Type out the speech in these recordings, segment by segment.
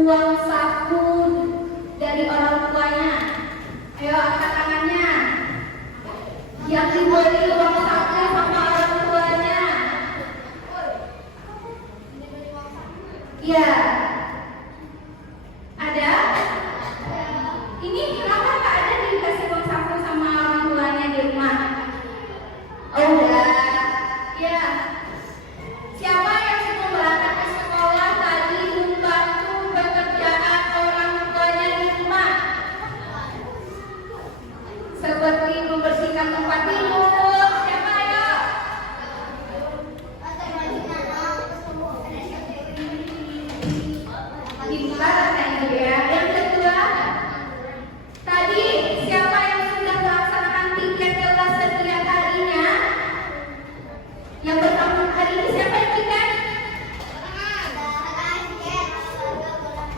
uang saku dari orang tuanya? Ayo angkat tangannya. Yang diberi uang saku sama orang tuanya. Ya. Ada? Ini kenapa Kak ada dikasih uang saku sama orang tuanya di rumah? Oh udah. Ya. Siapa yang sebelum berangkat ke sekolah tadi membantu pekerjaan orang tuanya di rumah? Seperti membersihkan tempat tidur. Siapa ya? Gimana tanya ya? Yang kedua, tadi siapa yang sudah melaksanakan tiket kelas setiap harinya? Yang pertama hari ini siapa yang tiket?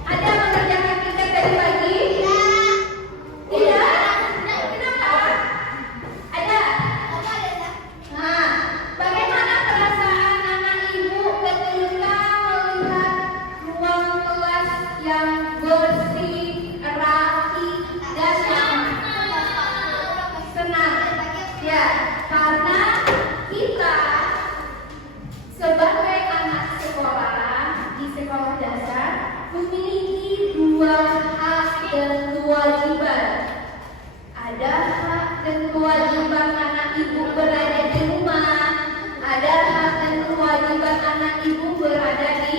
Ada mengerjakan tiket tadi pagi? Tidak? Kenapa? Ada? Nah, bagaimana perasaan anak ibu ketika melihat ruang kelas yang bersih, rapi, dan nyaman? Senang? Ya, karena kita sebagai anak sekolah di sekolah dasar memiliki dua hak dan kewajiban. Ada hak dan kewajiban anak ibu berada di rumah, ada hak dan kewajiban anak ibu berada di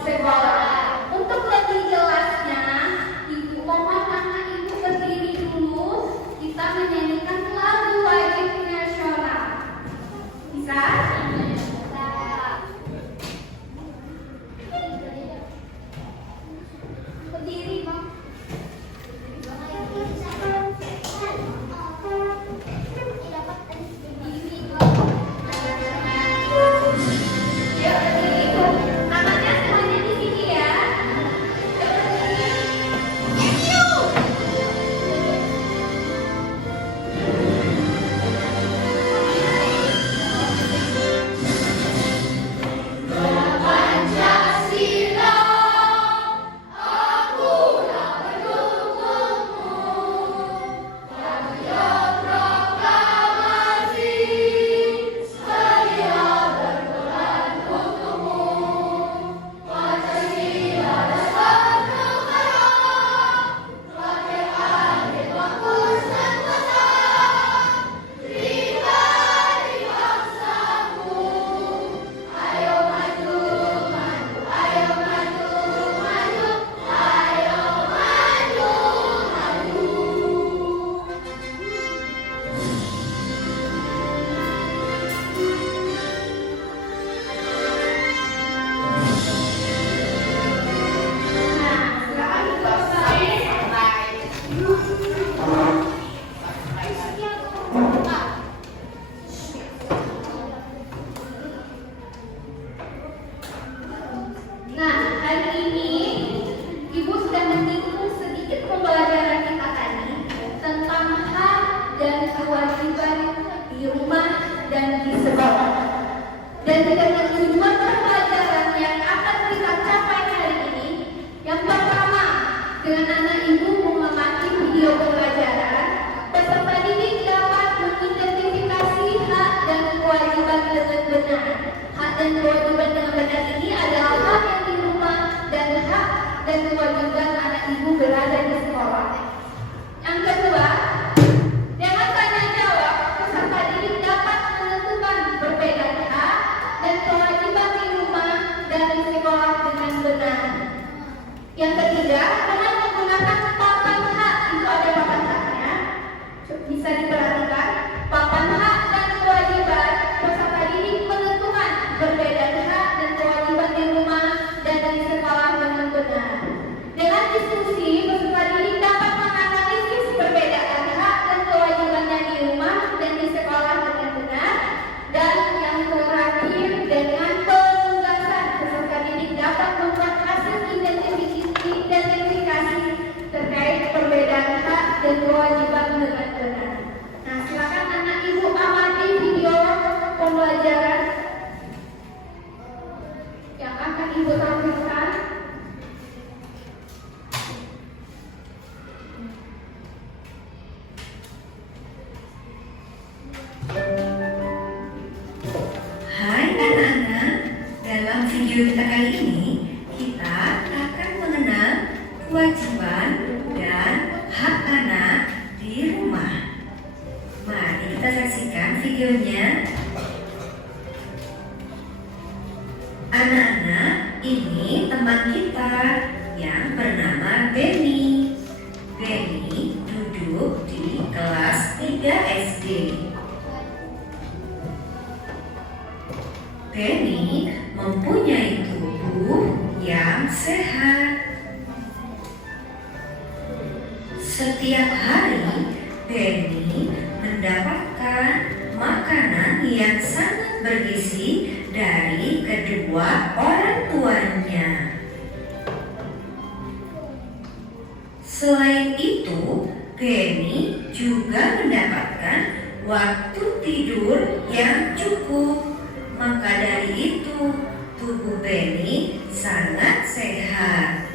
sekolah. Untuk lebih jelasnya, ibu mohon anak ibu berdiri dulu, kita menyanyikan lagu wajib nasional. Bisa? Berdiri, Bang. Ya, berdiri. Tangannya semuanya di sini ya. Ya, berdiri. Pancasila, aku yang mendukungmu. Kami proklamasi, sedia berperan untukmu. Pancasila dasar negara, kemerdekaan fokus dan kuasa. Pribadi bangsaku, ayo maju, maju, ayo maju, maju, ayo maju, maju. Nah, silakan Nah, hari ini Ibu sudah menyinggung sedikit pembelajaran kita tadi tentang hak dan kewajiban di rumah dan di sekolah. Dan dengan tujuan pembelajaran yang akan kita capai hari ini, yang pertama, dengan anak ibu mengamati video pembelajaran, peserta didik dapat mengidentifikasi hak dan kewajiban dengan benar. Hak dan kewajiban dengan benar ini adalah hak yang di rumah dan hak dan kewajiban anak ibu berada di sekolah. Yang kedua, dengan tanya jawab, peserta didik dapat menentukan berbedanya hak dan kewajiban di rumah dan di sekolah dengan benar. Yang ketiga, dengan menggunakan kewajiban dan hak anak di rumah. Mari kita saksikan videonya. Anak-anak, ini teman kita yang bernama Benny. Benny duduk di kelas 3 SD. Benny mempunyai tubuh yang sehat. Setiap hari, Benny mendapatkan makanan yang sangat bergizi dari kedua orang tuanya. Selain itu, Benny juga mendapatkan waktu tidur yang cukup. Maka dari itu, tubuh Benny sangat sehat.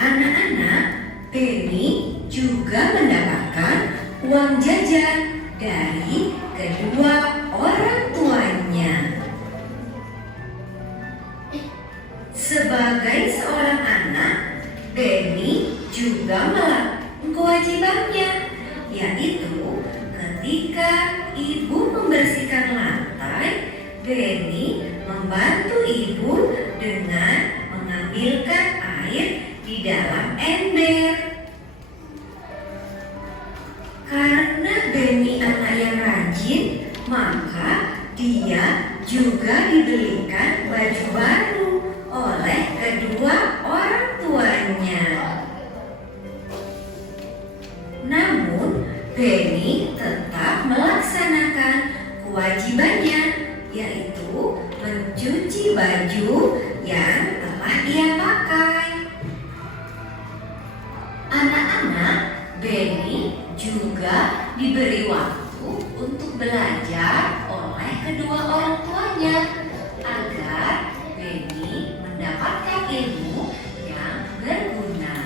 Anak-anak, Benny juga mendapatkan uang jajan dari kedua orang tuanya. Sebagai seorang anak, Benny juga melakukan kewajibannya, yaitu ketika ibu membersihkan lantai, Benny membantu ibu dengan mengambilkan air di dalam ember. Karena Benny anak yang rajin, maka dia juga dibelikan baju baru oleh kedua orang tuanya. Namun, Benny tetap melaksanakan kewajibannya, yaitu mencuci baju yang telah ia pakai. Anak-anak, Benny juga diberi waktu untuk belajar oleh kedua orang tuanya agar Benny mendapatkan ilmu yang berguna.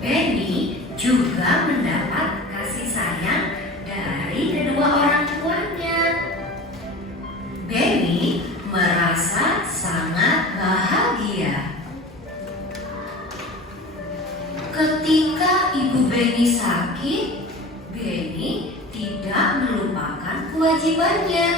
Benny juga mendapat kasih sayang dari kedua orang tuanya. Benny merasa sangat bahagia. Ketika ibu Benny sakit, Benny tidak melupakan kewajibannya.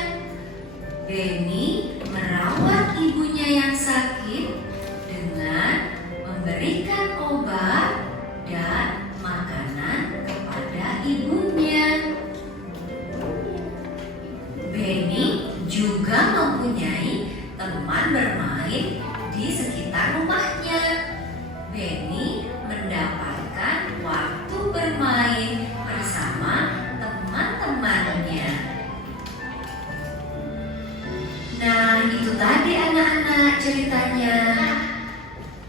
Benny merawat ibunya yang sakit dengan memberikan obat dan makanan kepada ibunya. Benny juga mempunyai teman bermain di sekitar rumahnya. Benny mendapatkan waktu bermain bersama teman-temannya. Nah, itu tadi anak-anak ceritanya.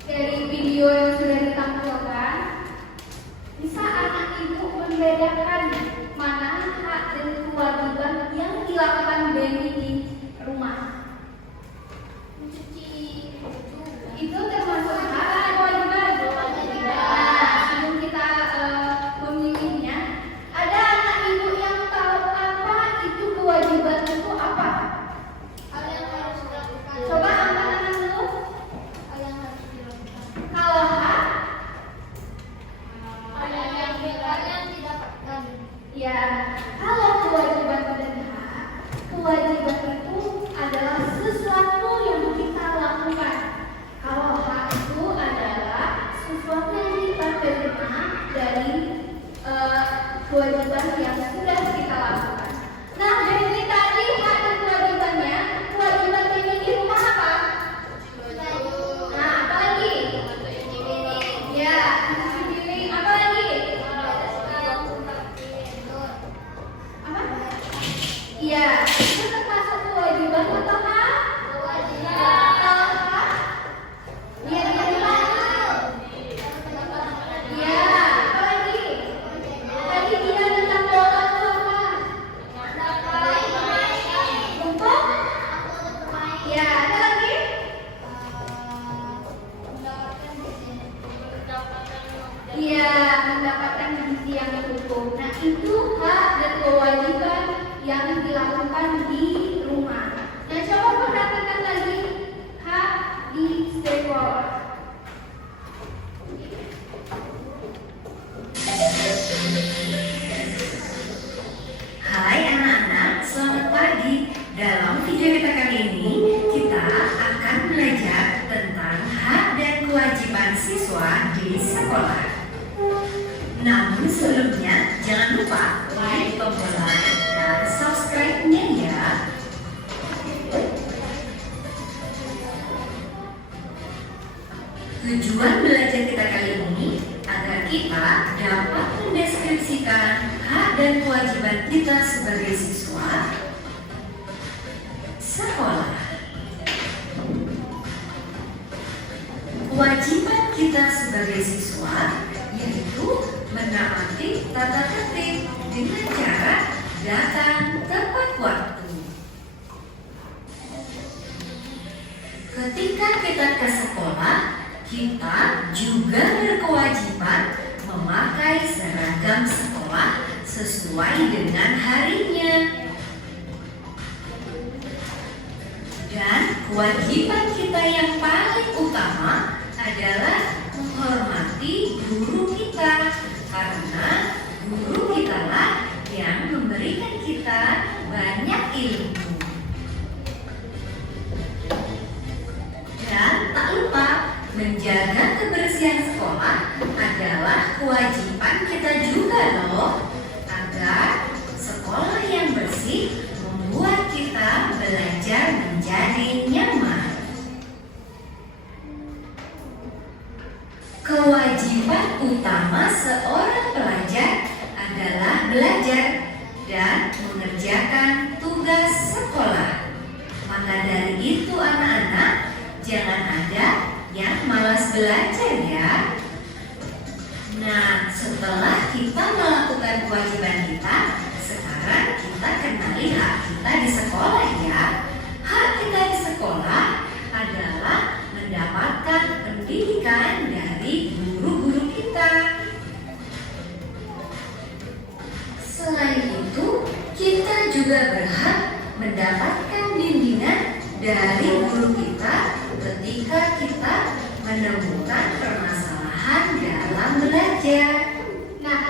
Dari video yang sudah ditampilkan, bisa anak ibu membedakan mana hak dan kewajiban yang dilakukan Benny di rumah. Mencuci itu termasuk hak dan kewajiban. Sebelum kita memilihnya, ada anak ibu yang tahu apa itu kewajiban itu apa? Hal yang harus dilakukan. Coba anak-anak dulu. Hal yang harus dilakukan. Kalau hak, Hal yang didapatkan. ya, kalau kewajiban dan hak, kewajiban itu adalah sesuatu yang kita lakukan. Kalau hak Tujuan belajar kita kali ini agar kita dapat mendeskripsikan hak dan kewajiban kita sebagai siswa sekolah. Kewajiban kita sebagai siswa yaitu menaati tata tertib dengan cara datang tepat waktu. Ketika kita ke sekolah, kita juga berkewajiban memakai seragam sekolah sesuai dengan harinya. Dan kewajiban kita yang paling utama adalah menghormati guru kita, karena guru kitalah yang memberikan kita banyak ilmu. Dan tak lupa, menjaga kebersihan sekolah adalah kewajiban kita juga loh, agar sekolah yang bersih membuat kita belajar menjadi nyaman. Kewajiban utama seorang pelajar adalah belajar dan mengerjakan tugas sekolah. Maka dari itu anak-anak, jangan ada yang malas belajar ya. Nah, setelah kita melakukan kewajiban kita, sekarang kita kenali hak kita di sekolah ya. Hak kita di sekolah adalah mendapatkan pendidikan dari guru-guru kita. Selain itu, kita juga berhak mendapatkan bimbingan dari guru kita ketika kita menemukan permasalahan dalam belajar. Nah,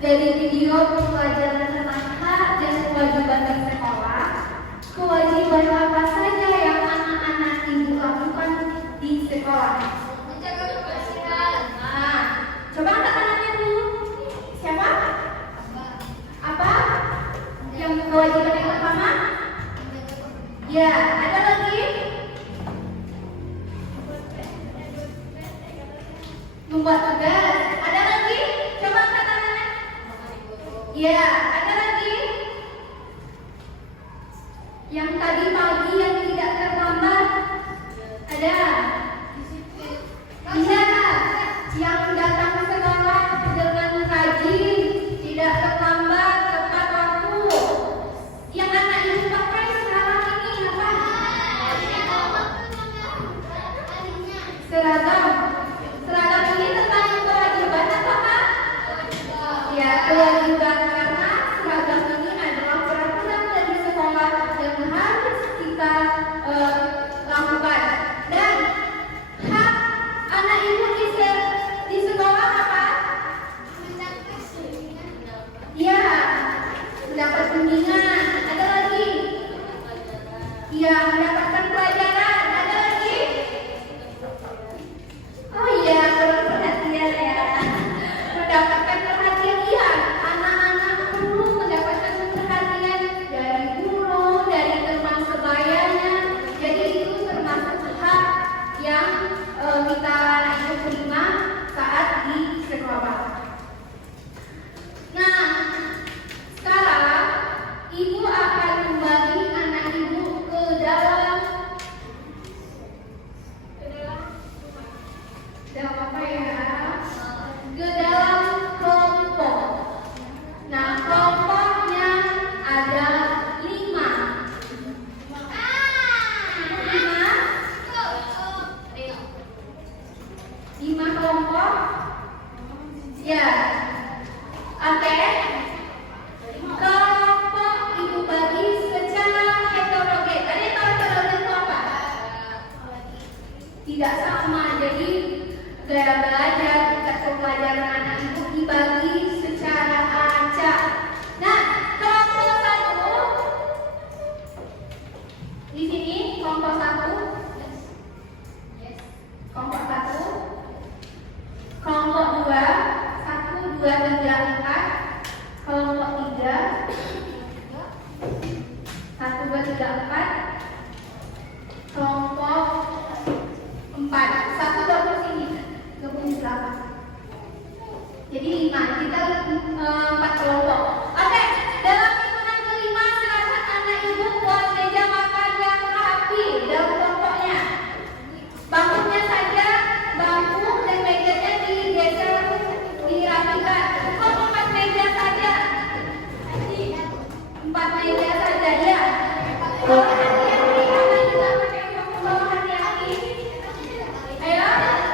dari video pembelajaran tentang hak dan kewajiban di sekolah, kewajiban apa saja yang anak-anak ibu lakukan di sekolah? Menjaga kebersihan. Nah, coba angkat tangannya dulu. Siapa? Apa? Yang kewajiban yang pertama? Ya, ada lagi? Membuat tugas. Ada lagi? Coba angkat tangannya. Ya, ada lagi? Yang tadi pagi yang tidak terlambat. Ada? Iya. Yang datang ke sekolah dengan rajin, tidak terlambat, tepat waktu. Yang anak ibu pakai sekarang ini apa? Seragam. Seragam ini tentang kewajiban apa? Ya, kewajiban karena seragam ini adalah peraturan dari sekolah yang harus kita lakukan. Dan hak anak ibu di sekolah apa? Ya, mendapat bimbingan. Ada lagi? Ya, mendapatkan pelajaran. Ada lagi? Oh iya, kurang perhatian ya. Mendapatkan perhatian, iya. Anak-anak perlu mendapatkan perhatian dari guru, dari teman sebayanya. Jadi itu termasuk hak yang kita terima saat di sekolah. Nah, sekarang ibu akan membagi anak ibu ke dalam apa ya? Ke dalam kelompok. Nah, kelompoknya ada 5. 5 kelompok. Ya. Oke. Kelompok ibu bagi secara heterogen. Kalian tahu heterogen itu apa? Tidak sama. Jadi gaya belajar tingkat pembelajaran anak ibu dibagi secara acak. Nah, kelompok 1 di sini kelompok 1. Kelompok 1. Kelompok 2, 1, 2, 3, 4. Kelompok 3, 1, 2, 3, 4. Kelompok 4, 1 duduk sini. 5. Kita 4 kelompok. Oke, dalam hitungan kelima silakan anak ibu buat meja makan yang rapi dalam kelompoknya. Bangkunya saja, bangku dan mejanya digeser, dirapikan. Kok 4 meja saja? 4 meja saja ya. Kalau hati-hati, karena kita pakai bawa hati-hati. Ayo,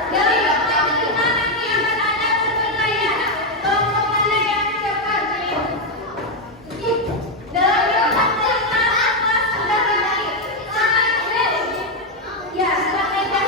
dari kelompok kelima nanti akan ada penilaian. Kelompok mana yang cepat? Dalam kelompok kelima, sudah rapi. Ya, sudah meja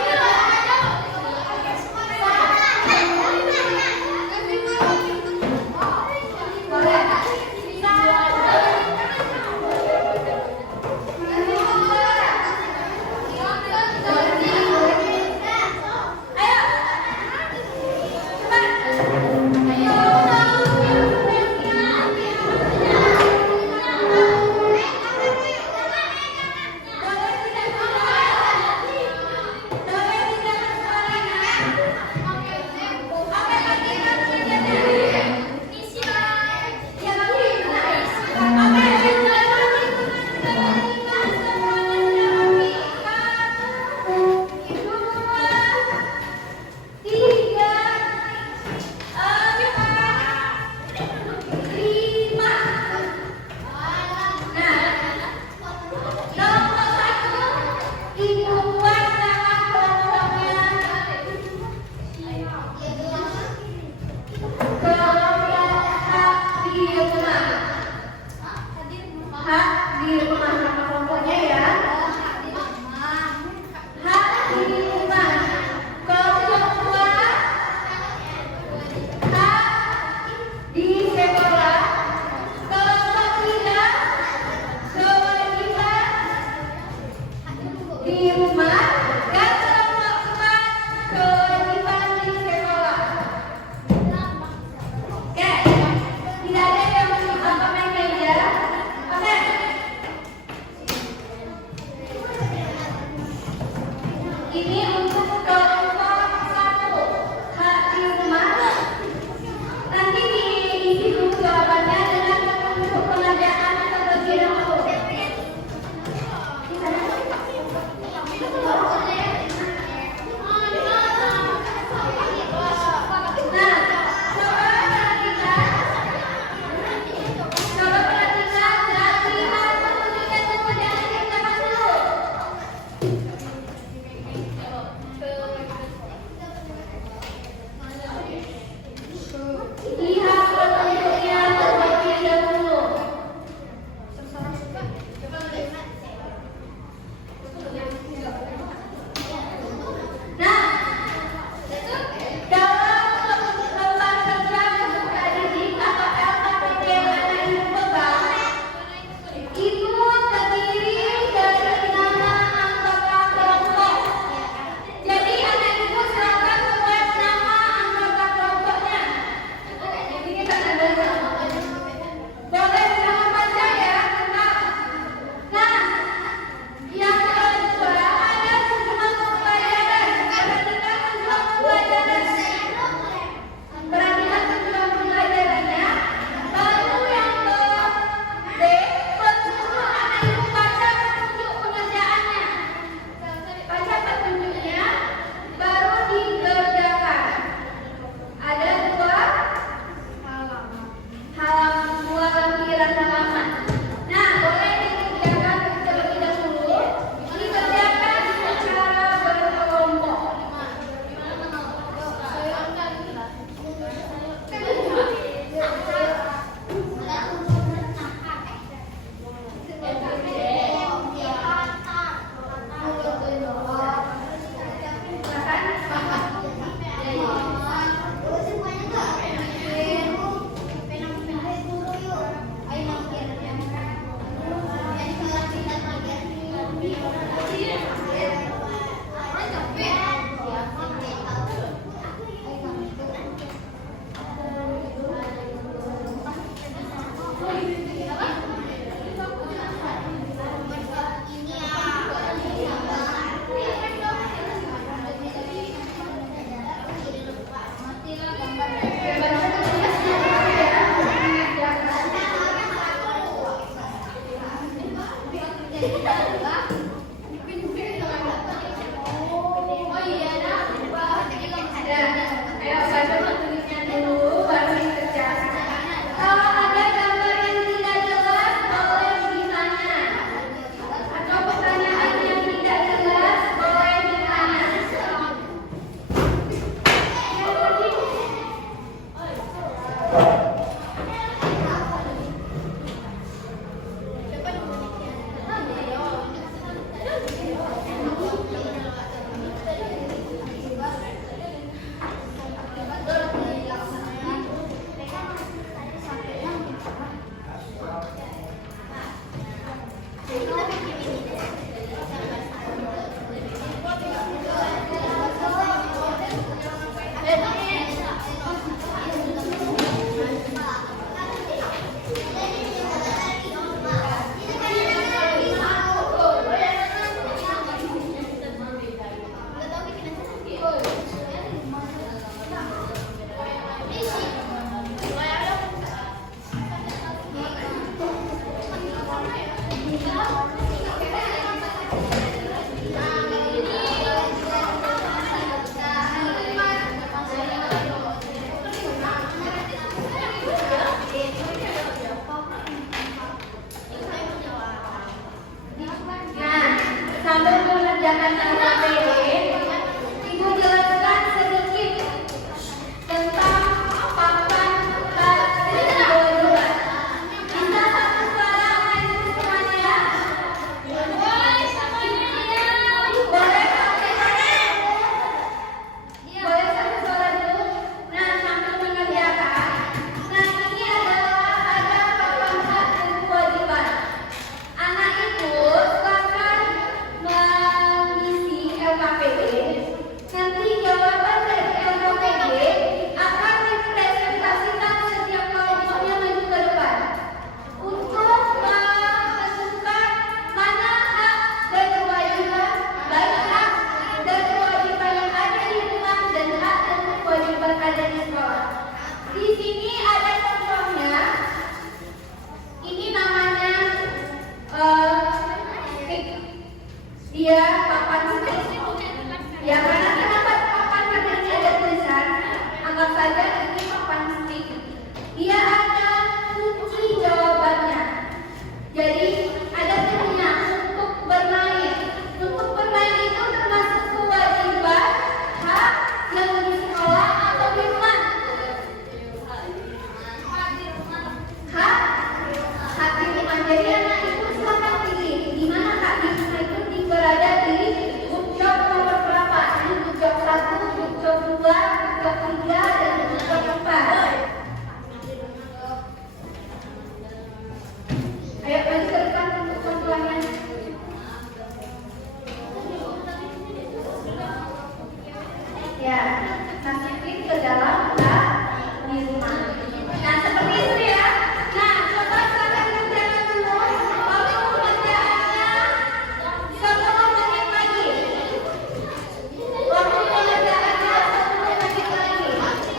di rumah dan kelompok 4 kewajiban di sekolah. Oke, tidak ada yang main meja. Oke. Ini untuk kelompok 1 hak di rumah. Nanti diisi dulu jawabannya dengan menunjuk pengerjaan terlebih dahulu. KPD, Ibu jelaskan sedikit tentang papan hak dan kewajiban. Bisa satu suara maju semuanya? Boleh semuanya. Boleh boleh satu suara dulu. Nah, sambil mengerjakan. Nah, ini adalah ada papan hak dan kewajiban. Anak itu silakan mengisi LKPD. Nanti jawaban dari LKPD akan dipresentasikan setiap kelompoknya maju ke depan untuk menentukan mana hak dan kewajiban, baik hak dan kewajiban yang ada di rumah dan hak dan kewajiban ada di sekolah. Di sini ada contohnya. Ini namanya dia papan stick. Ya, karena kenapa papan karena ini ada tulisan. Anggap saja ini papan stick. Dia ada kunci jawabannya. Jadi ada kunci untuk bermain. Untuk bermain itu termasuk kewajiban, hak yang di sekolah atau di rumah. Hak di rumah. Jadi anak ibu silakan pilih di mana hak di rumah itu berada di book job nomor berapa? Ini book job 1, book job 2, book job 3, dan book job 4. Ayo maju ke depan untuk contohnya. Ya, masukin ke dalam hak di rumah. Nah, seperti itu ya. Nah, coba silakan kerjakan dulu. Waktu pengerjaannya 10 menit lagi. Waktu pengerjaannya 10 menit lagi.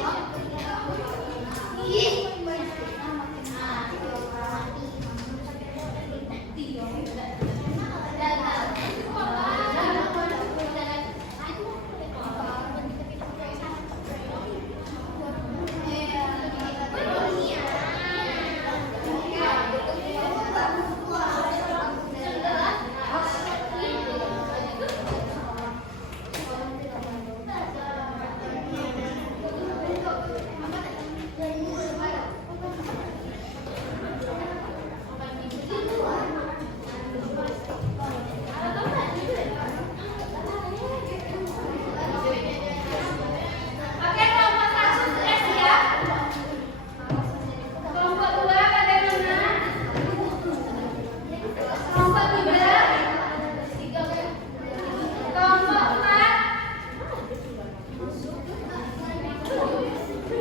Oke, kelompok 1 sudah siap. Kelompok 2 bagaimana? Kelompok 3. Kelompok 4.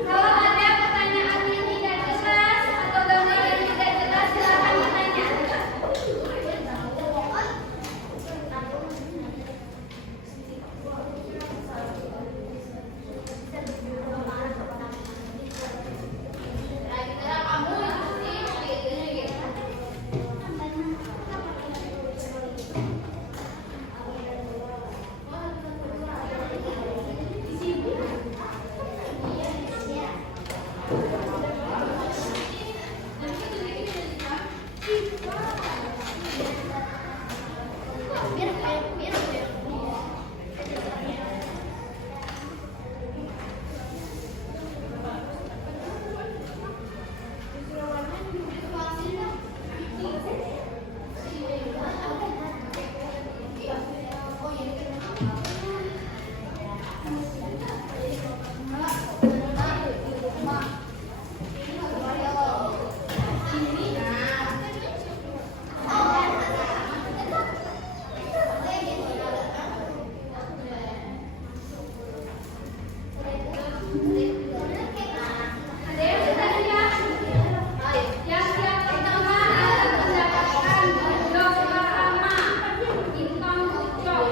Kalau ada pertanyaan yang tidak jelas atau gambar yang tidak jelas, silakan ditanya. Ada yang sudah siap? Yang siap pertama akan mendapatkan job pertama. Income job.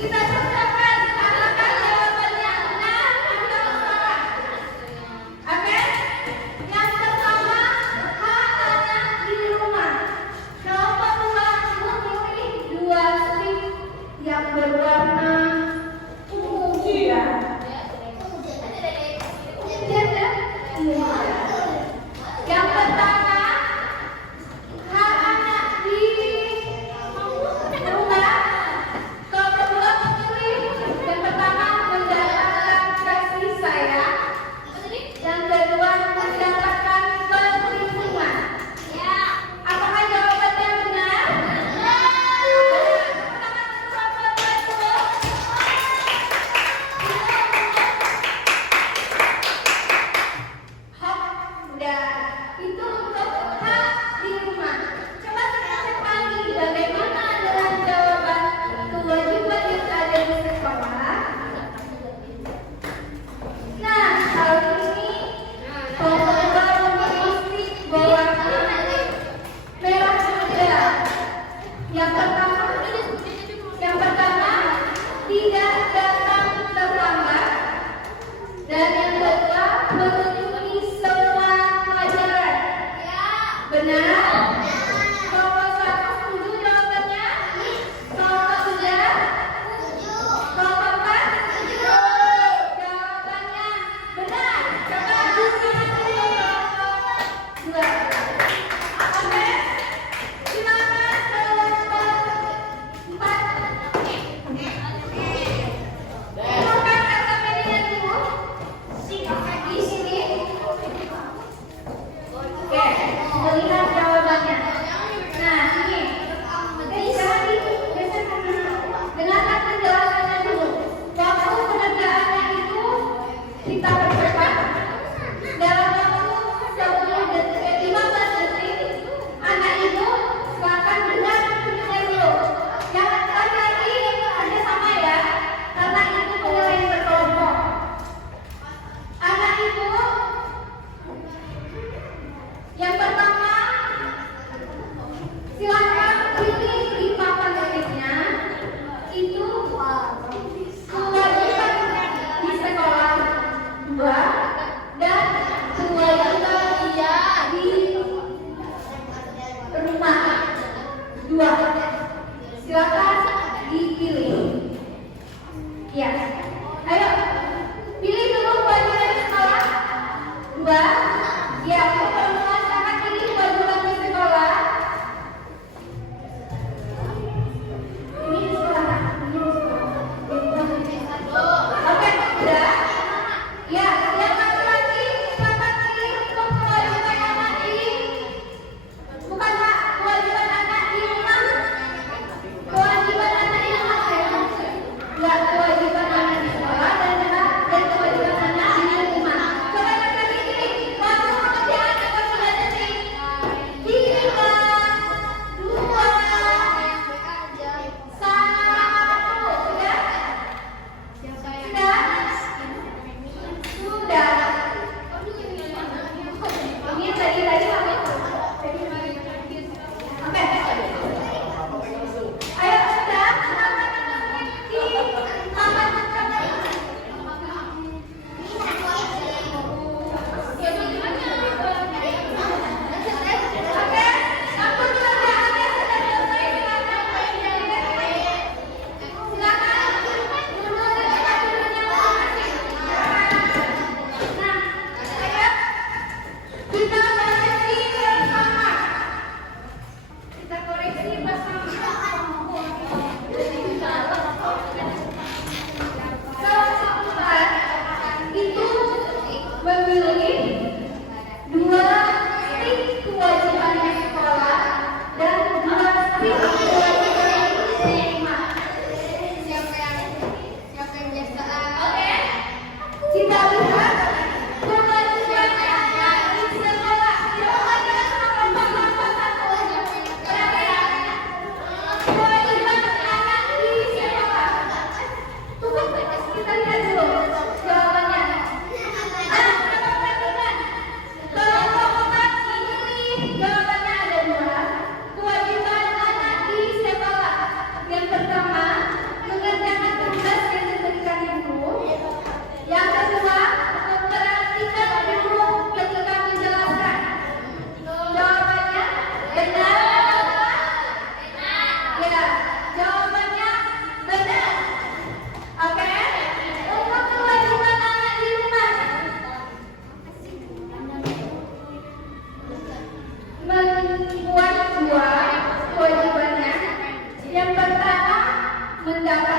Kita persiapkan apakah jawabannya benar atau salah. Oke? Yang pertama, hak anak di rumah. Nomor 2, memilih 2 strip yang berwarna ungu muda. Yang pertama, hak anak di rumah. Kalau kedua memilih, yang pertama mendapatkan kasih sayang, yang kedua mendapatkan perlindungan. Apakah jawabannya benar? Itu untuk hak di rumah. Coba kita cek lagi bagaimana dengan jawaban kewajiban yang ada di sekolah. Nah, hal ini pemerintah memiliki berwarna merah muda. Yang pertama tidak datang terlambat, dan yang kedua memenuhi semua pelajaran. Benar? Kalau 1 setuju jawabannya? Kalau 3? Kalau 4? Jawabannya benar. Coba tangan dulu. 2. Oke? Silakan kelompok 4. Silakan RKPD-nya dulu. Di sini. Oke, melihat jawabannya. Nah, ini. Jangan digeserkan dulu. Dengarkan penjelasannya dulu. Waktu pengerjaannya itu kita percepat. Dalam waktu 15 detik, anak ibu silakan dengar videonya dulu. Jangan lagi kerjasama ya, karena itu penilaian berkelompok. Anak ibu, yang pertama, silakan pilih di papan tulisnya. Itu kewajiban di sekolah 2 dan kewajiban di rumah 2. Silakan dipilih. Ya, ayo pilih dulu kewajiban di sekolah 2. Ya, untuk perempuan silakan pilih kewajiban di sekolah. Ini silakan. Oke, sudah. Ya, yang laki-laki silakan pilih untuk kewajiban anak di bukan Pak, kewajiban anak di rumah.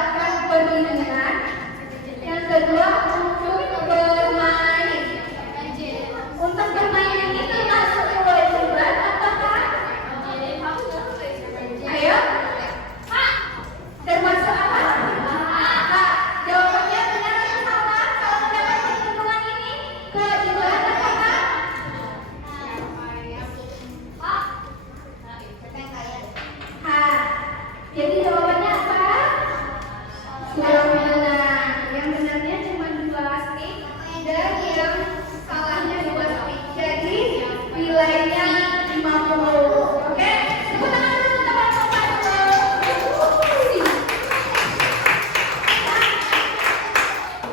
mendapatkan perlindungan. Yang kedua, untuk bermain. Untuk bermain ini termasuk kewajiban apakah? Ayo. Termasuk apa? Jawabannya benar atau salah? Kalau mendapat perlindungan ini kewajiban apakah? Jadi jawabannya apa? Kurang benar. Yang benarnya cuma 2 stick dan yang salahnya 2 stick. Jadi nilainya 50. Oke? Tepuk tangan dulu teman-teman.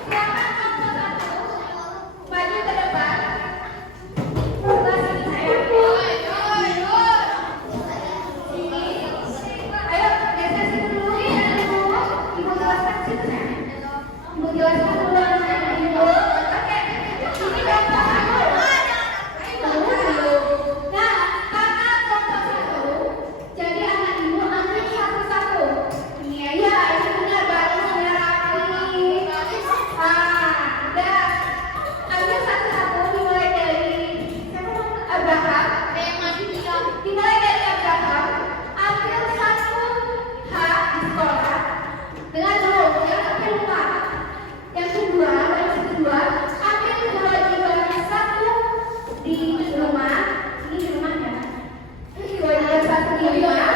Silakan kelompok 1 maju ke depan. Sebelah sini saya. Ayo, geser situ dulu ya, Ibu jelaskan situ ya. Ibu jelaskan dulu anak-anak Ibu. Oke, ini kelompok 1. Nah, karena kelompok 1, jadi anak Ibu ambil satu-satu. Iya, iya, ini benar, bagus, benar rapi. Udah. Ambil satu-satu, dimulai dari Abraham. Dimulai dari Abraham. Ambil 1 H di sekolah. Dengar dulu, jangan sampai lupa. Yang kedua, ambil kewajibannya 1 di rumah. Ini di rumah ya. Kewajiban 1 di rumah.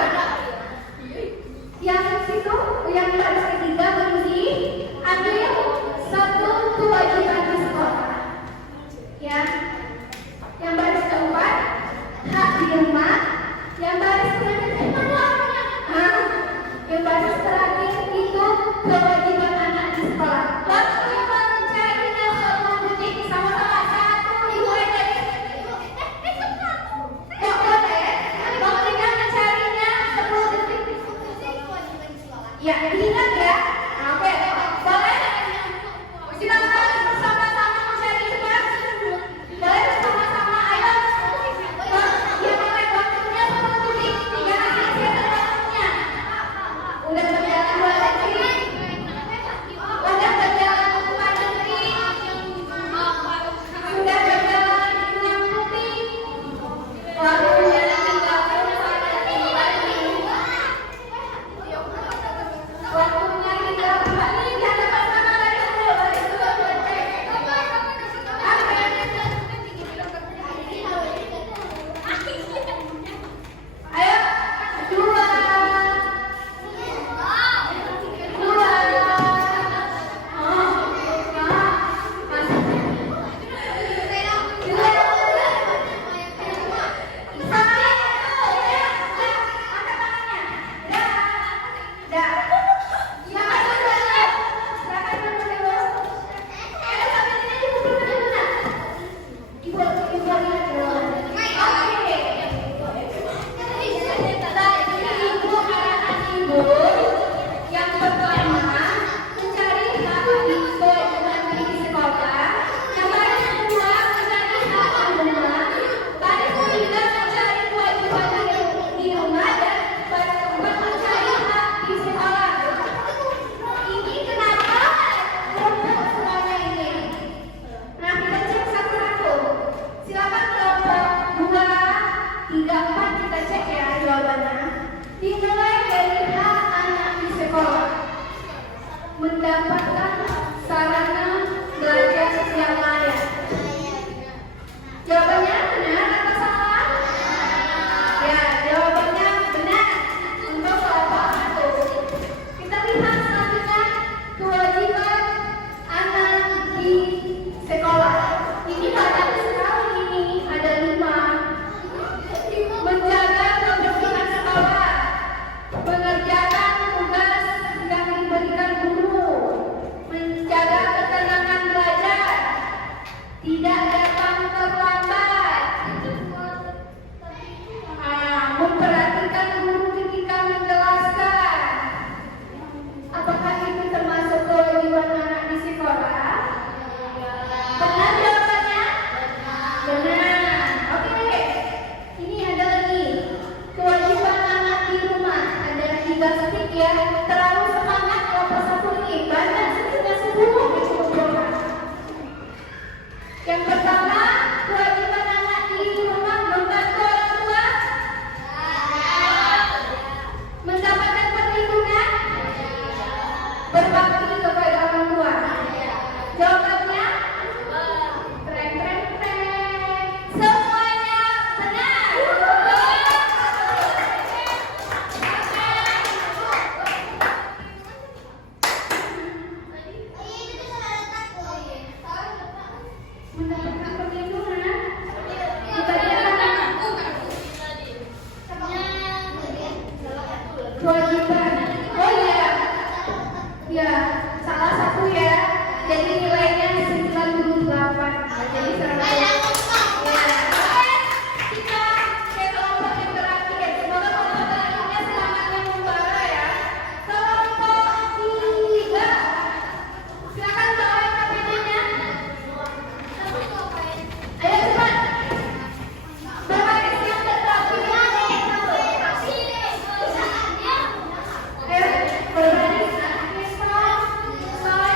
Yang situ, yang baris ketiga berisi ambil 1 kewajiban di sekolah. Ya. Yang baris keempat, hak di rumah. Yang baris yang baris terakhir itu kewajiban anak di sekolah. Waktu mencarinya 10 detik sama-sama 1 dimulai dari. Nggak boleh. Waktunya mencarinya 10 detik. Ya, diingat ya. Oke, boleh. Silakan bersama-sama mencari cepat. Boleh bersama-sama, ayo. Ya, boleh waktunya 10 detik. 3 detik waktunya. Udah berjalan 2 detik. Udah berjalan 4 detik. Sudah berjalan 6 detik. Waktunya 34 detik lagi. Waktunya 34 detik. Jangan bersama dari dulu. Dari dulu. Ayo, 2. Yang pertama, mencari hak di kewajiban di sekolah. Yang baris kedua, mencari hak di rumah. Baris ketiga, mencari kewajiban di rumah. Dan baris keempat, mencari hak di sekolah. Ini kenapa rumput semuanya ini? Nah, kita cek satu-satu. Silakan kelompok 2, 3, 4 kita cek ya jawabannya. Dimulai dari hak anak di sekolah. Mendapatkan sarana belajar yang layak. Jawabannya benar atau salah? Ya, jawabannya benar untuk kelompok 1. Kita lihat selanjutnya kewajiban anak di sekolah. Ini banyak sekali, ini ada 5. Menjaga kebersihan sekolah, mengerjakan tugas yang diberikan guru, salah satu ya. Jadi nilainya 98. Jadi selamat. Ya. Kita ke kelompok yang terakhir. Semoga kelompok terakhirnya semangatnya membara ya. Kelompok 3. Silakan bawa KTP-nya. Ayo cepat. Berbaris yang terakhir. Ayo berbaris. Slide.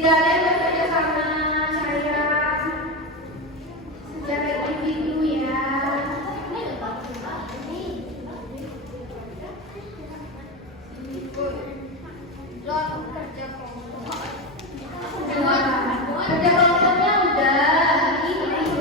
Tidak ada yang bekerja sama saya secara individu ya. Kerja kelompoknya udah, ini lagi.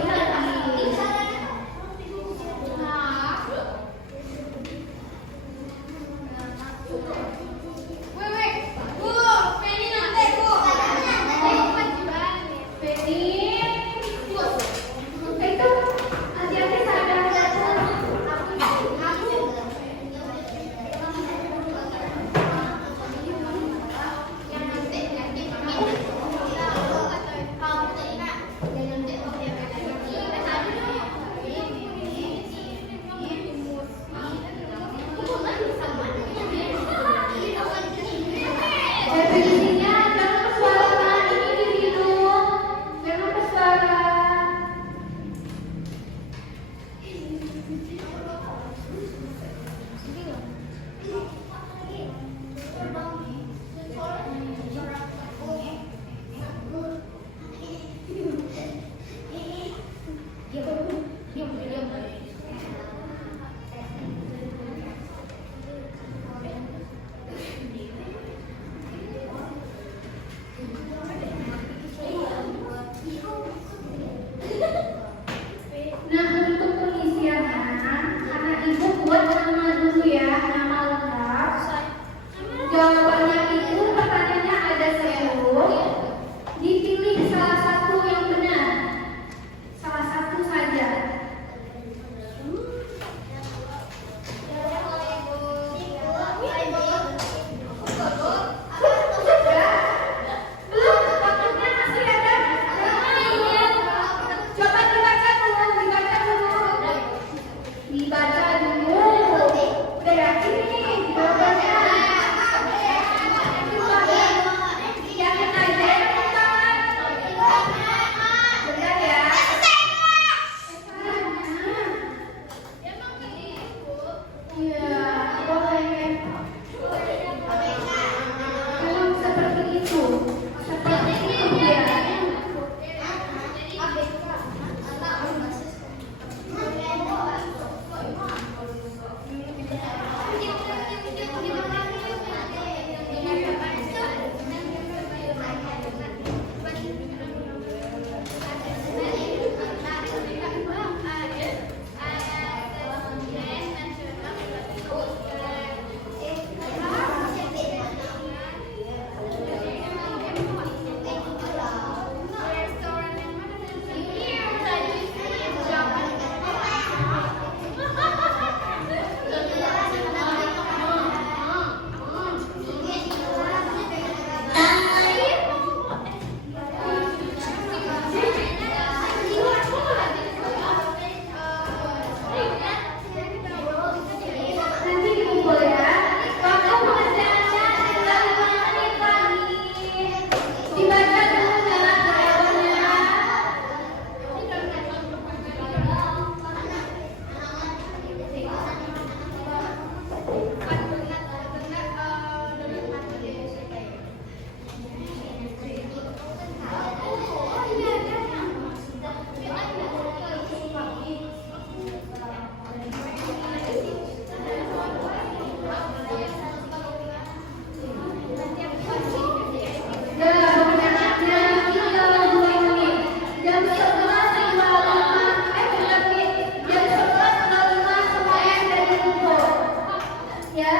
Ya.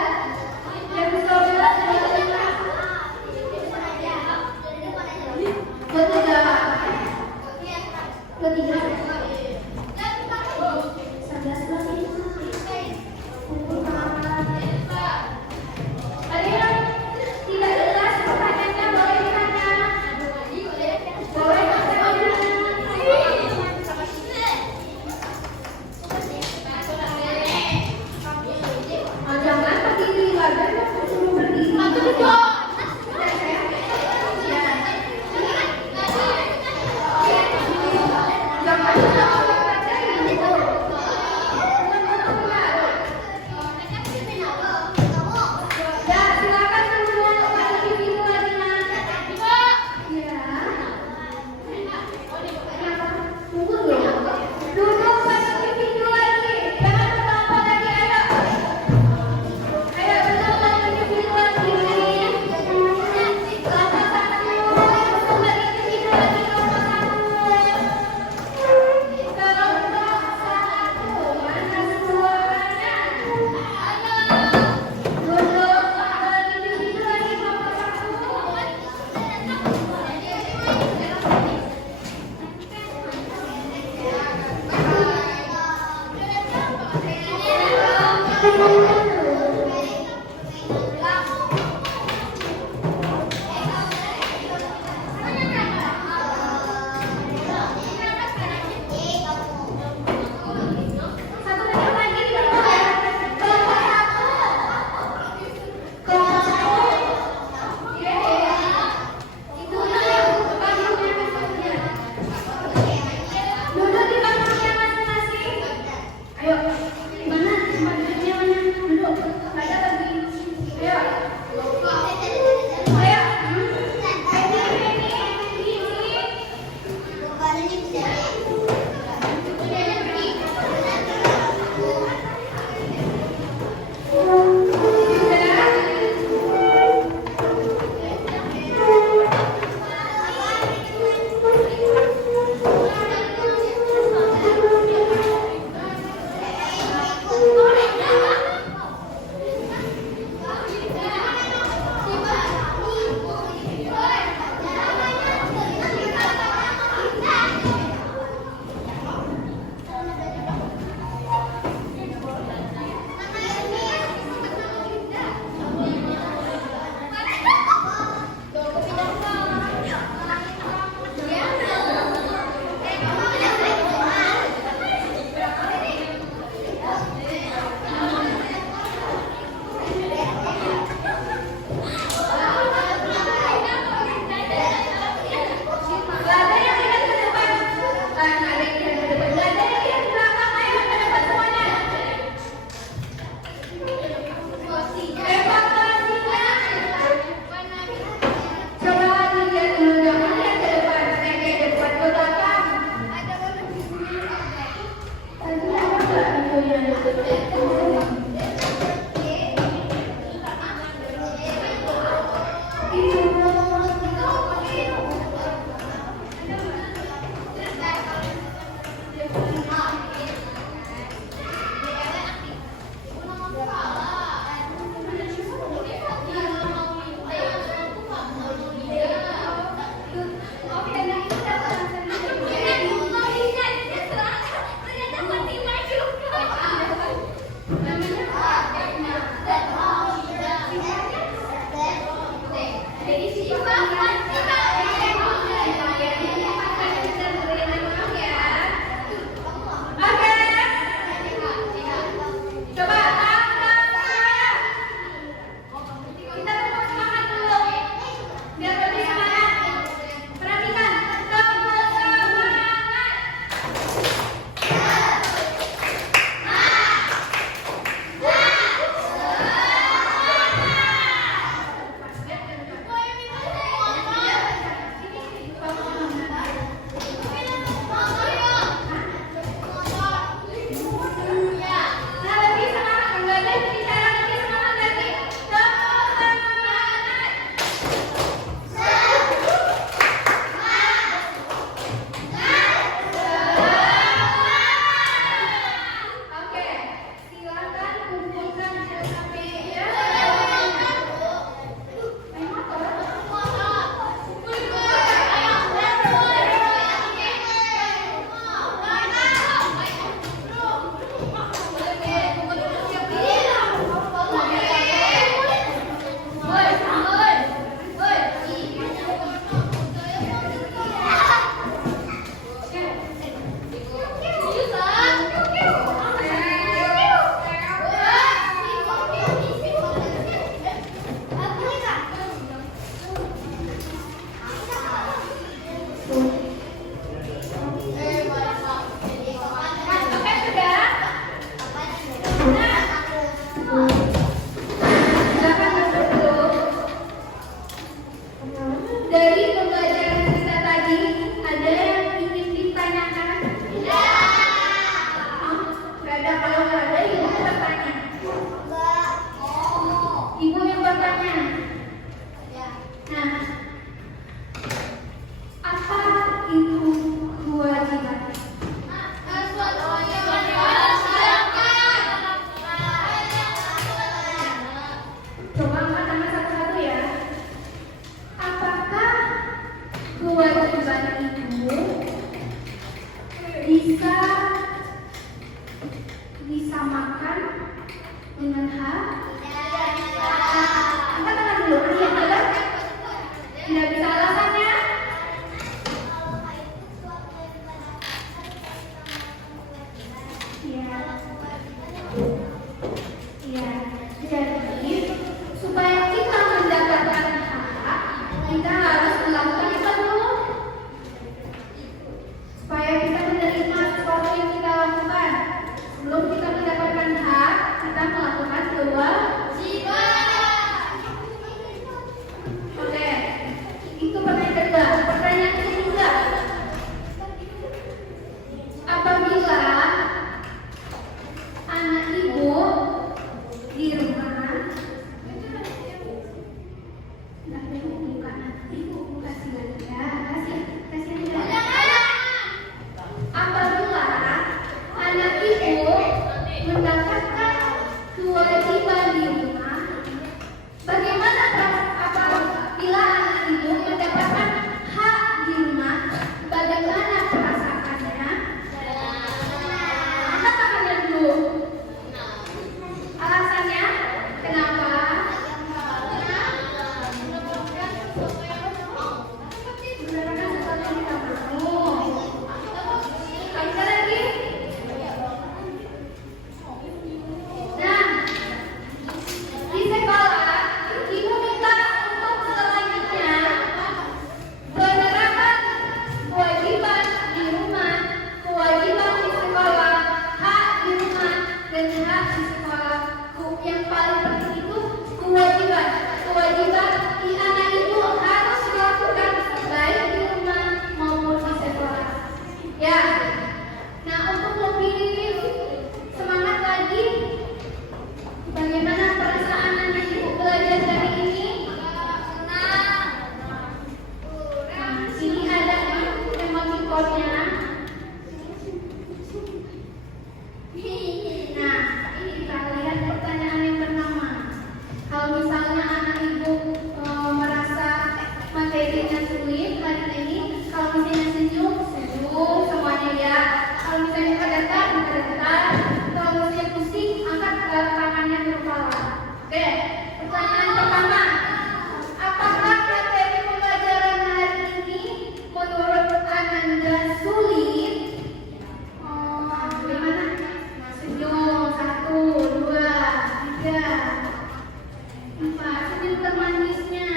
Empat, sebentar manisnya.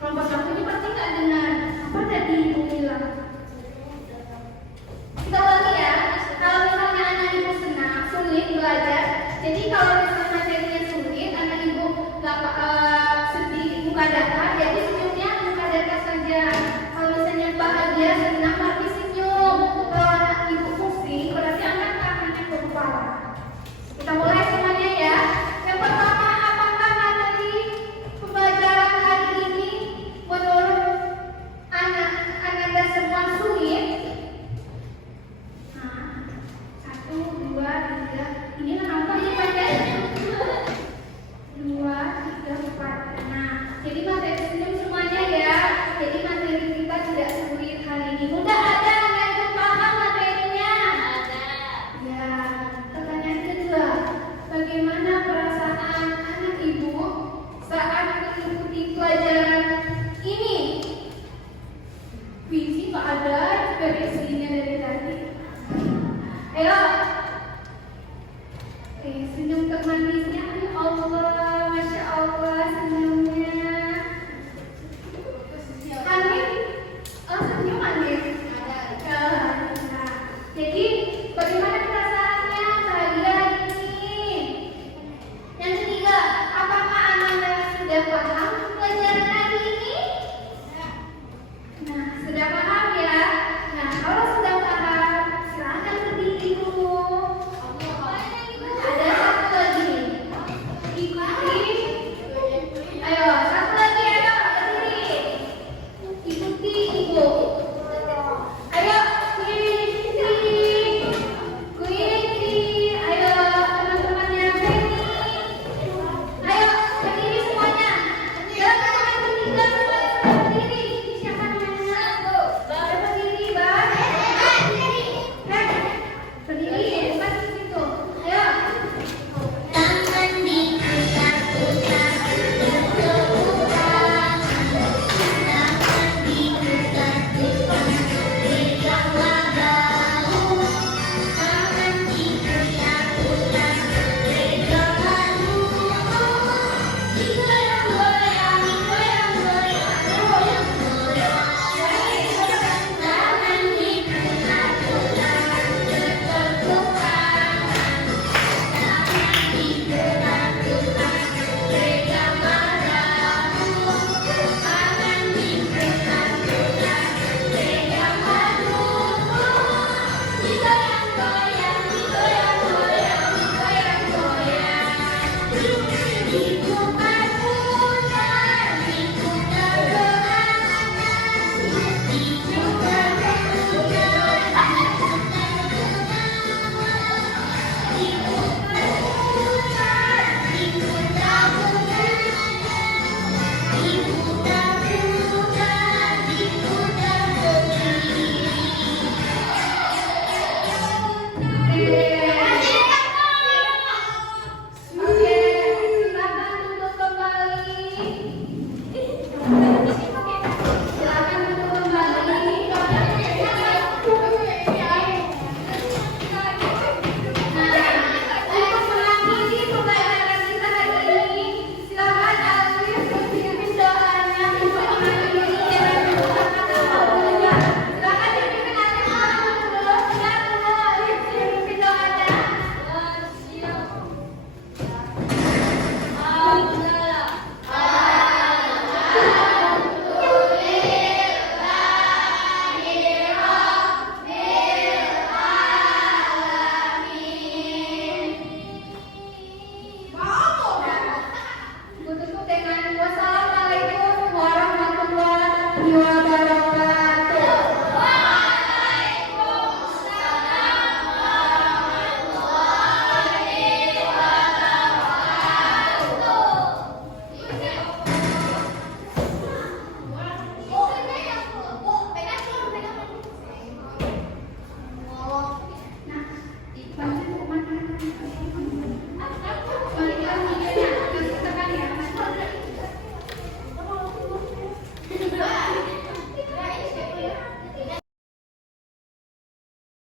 Kelompok satu ini pasti nggak dengar. Apa tadi ibu bilang? Kita ulangi ya. Kalau misalnya anak itu senang, sulit belajar. Jadi kalau misalnya